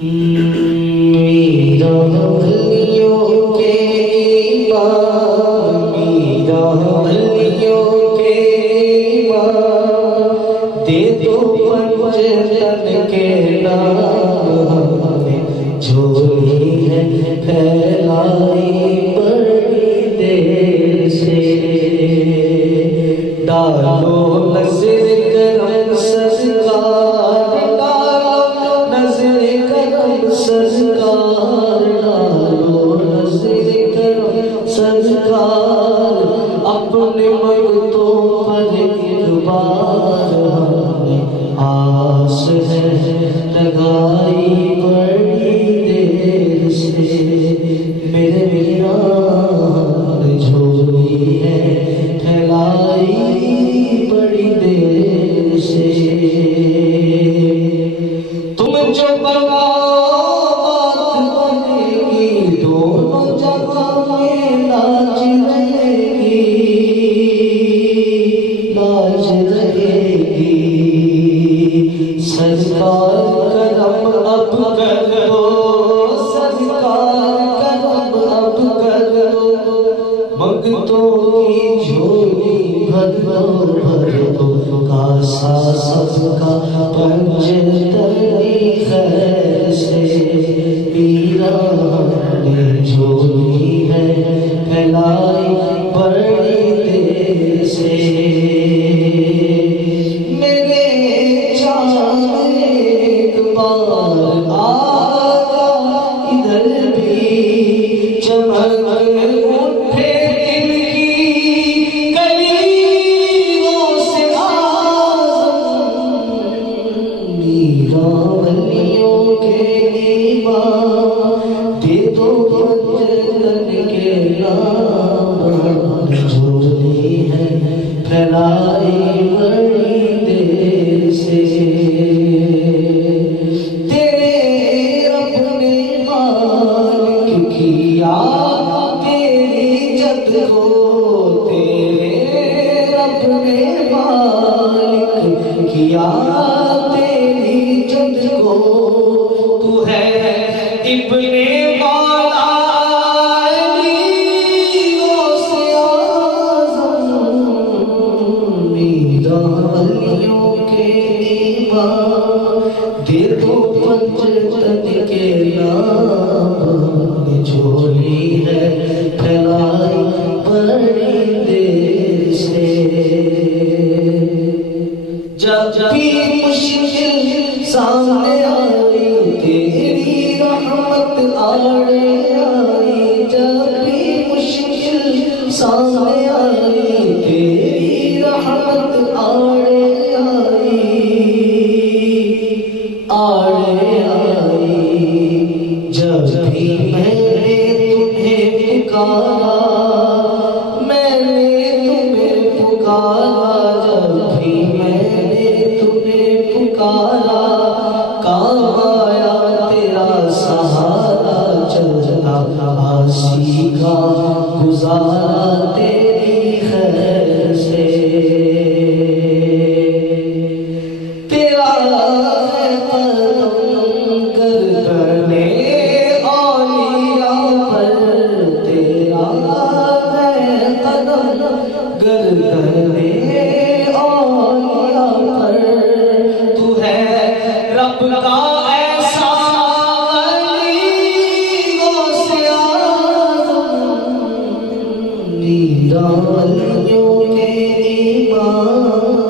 میرا ولیوں کے امام، میرا ولیوں کے امام، دے دو پنجتن کے نام، ہمیں جھولی ہے پھیلائی بڑی دیر سے، ڈالو نظر کرم سرکار، ڈالو نظر کرم سرکار، ڈالو نظر کرم سرکار، اپنے مقتوں پر ایک بار، ہمیں آس ہے لگائی بڑی دیر سے، میرے میران جھولی ہے پھیلائی بڑی دیر سے، تم جو بغاوت بنے گی دونوں جگہ میں لاج رہے گی، لاج رہے گی، سرکار کرم اب کر دو، سرکار کرم اب کر دو، منگتوں کی جھولی بھر دو، بھر دو، کاسا سب کا پنجتنی خیر سے، پیران نے جھولی ہے پھیلائی بڑی دیر سے، میرے چاند ایک بار آیا ادھر بھی، چمک اٹھے دل کی کلیوں سے آزم، میرا ولیوں کے امام، دے دو پنجتن کے نام، جھولی ہے پھیلائی بڑی دیر سے، تیرے رب نے مالک کیا تیری جد کو، تیرے رب نے مالک کیا تیری جد کو، تو ہے ابن والا علی غوث اعظم، میرا ولیوں کے امام، دے دو پنجتن کے نام، جھولی ہے پھیلائی بڑی دیر سے، جب بھی مشکل سامنے آئی تیری رحمت آڑے آئی، جب بھی مشکل سامنے آئی تیری رحمت آڑے آئی، آڑے آئی، جب بھی میں نے تمہیں پکارا، میں نے تمہیں پکارا، جب بھی میں نے تمہیں پکارا، کام آیا تیرا سہارا، چلتا آسی کا گزارا تیری خیر سے، تیرا ہے قدم گردنے اولیاء پر، تیرا ہے قدم گردنے اولیاء پر، تو ہے رب کا ایسا ولی غوث اعظم، میرا ولیوں کے امام۔